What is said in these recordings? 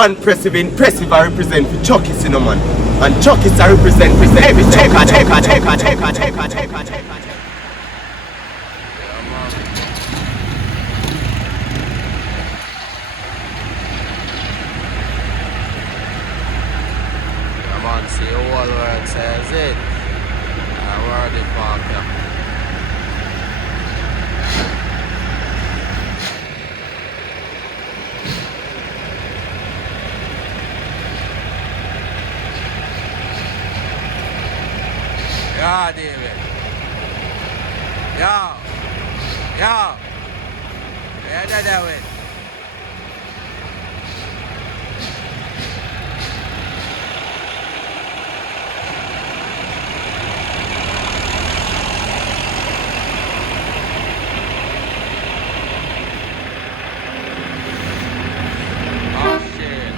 one impressive I represent for Chucky Cinnamon. And Chucky I represent every take. Come on, see the whole world says it. I word it back, yeah. Yeah, David. Yo. Where did that win? Oh, shit.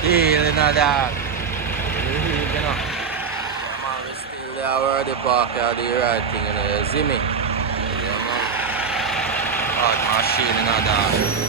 Deal in a dog. You know. Yeah, man, we still there where the park are the right thing, you know, you see me? Yeah, man. Hard machine in a dog.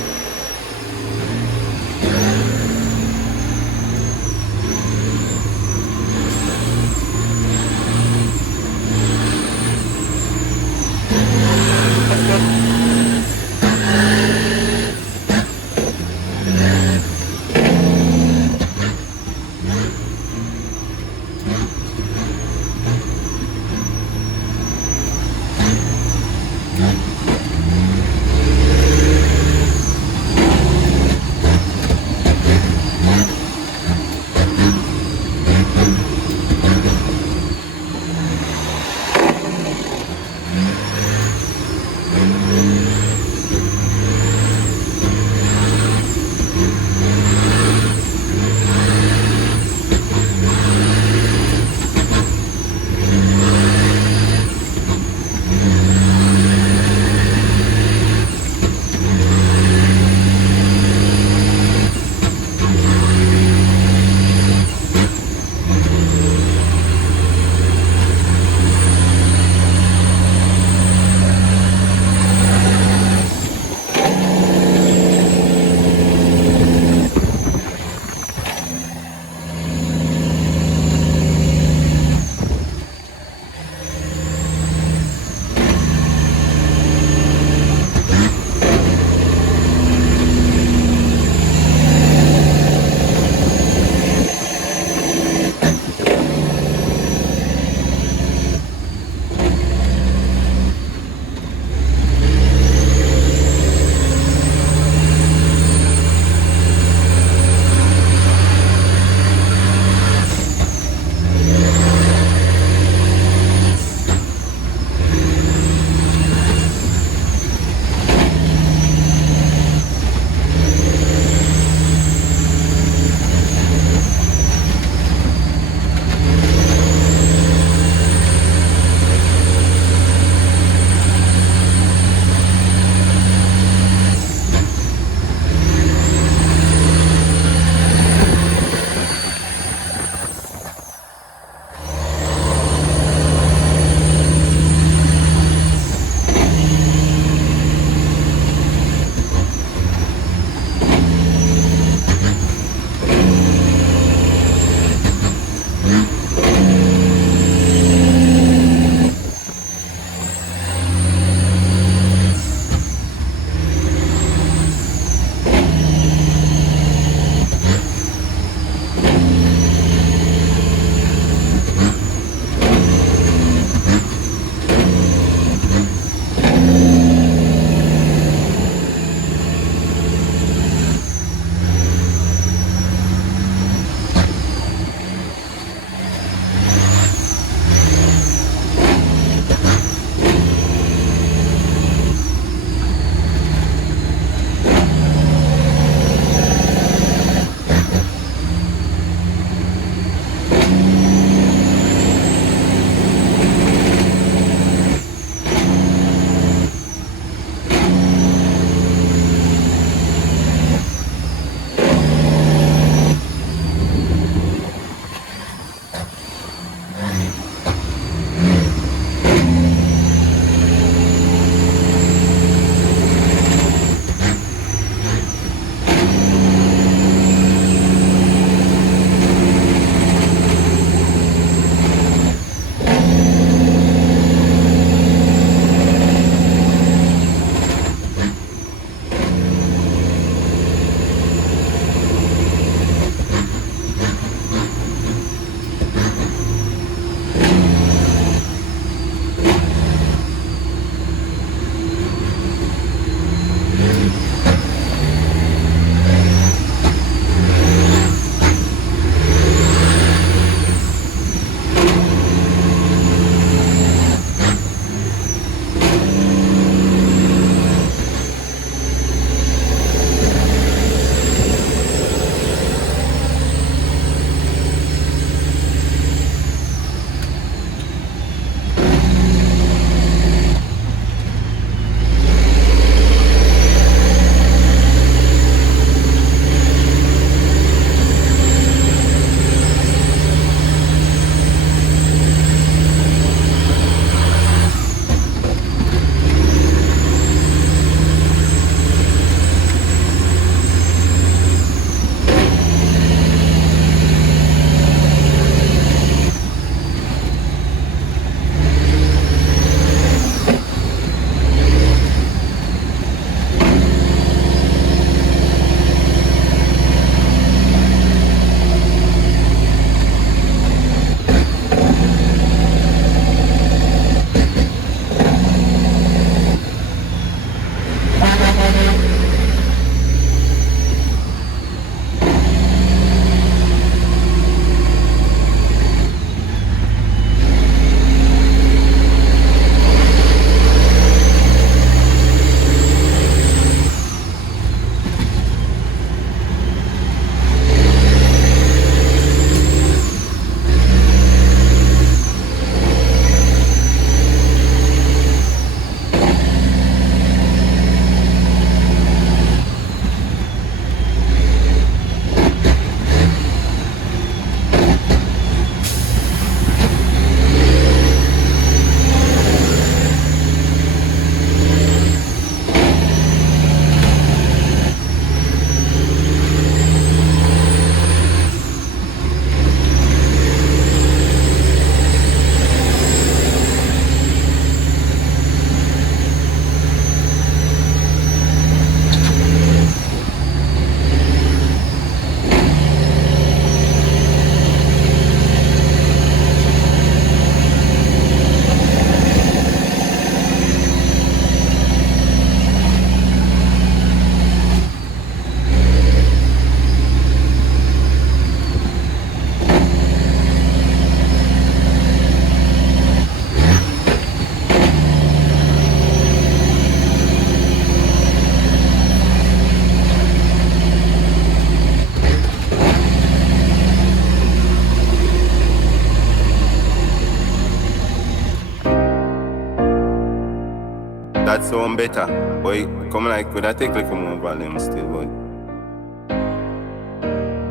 sound better. Boy, come like, could I take like more volume still, boy?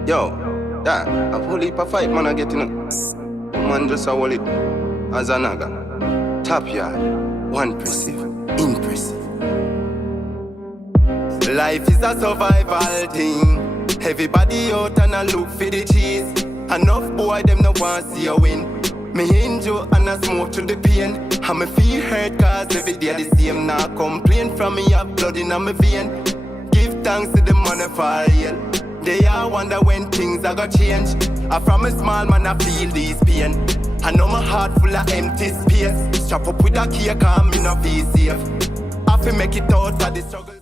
Yo, that, a whole heap of fight, man, I getting up. Man, just a hold it as a naga. Top yard, one impressive. Life is a survival thing. Everybody out and I look for the cheese. Enough boy, them no want see you win. Me injure and I smoke to the pain. And me feel hurt cause every day the same. Now complain from me, have blood in my vein. Give thanks to the money for real. They all wonder when things are gonna change. I from a small man I feel this pain. I know my heart full of empty space. Strap up with a cake and me no feel safe. I feel make it out of the struggle.